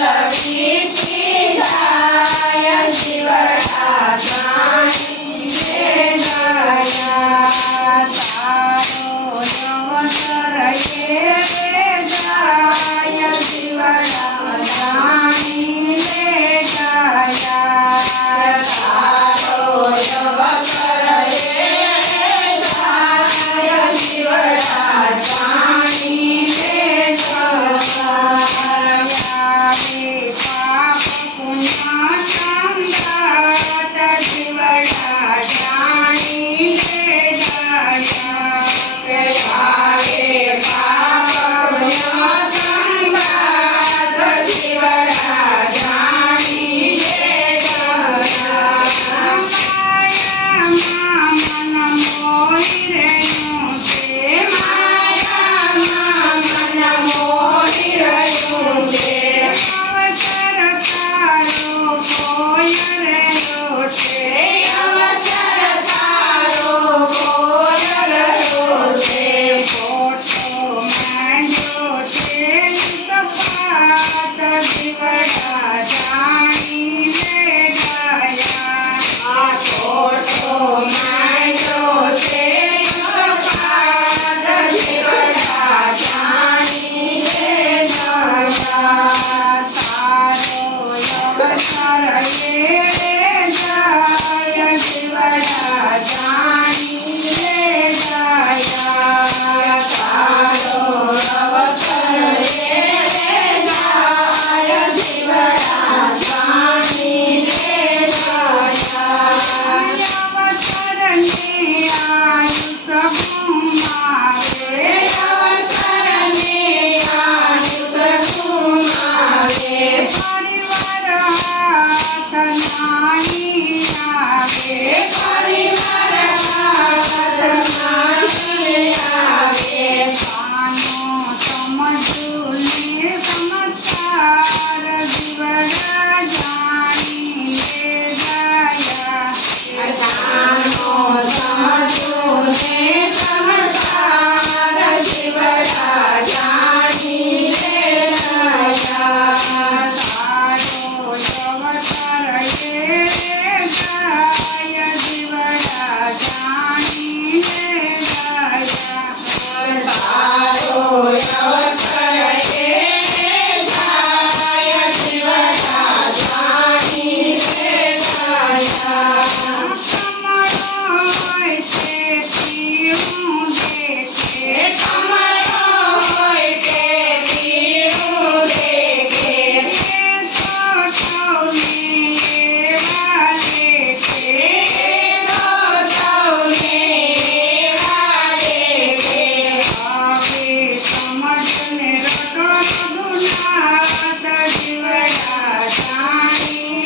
Ela te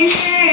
Yeah.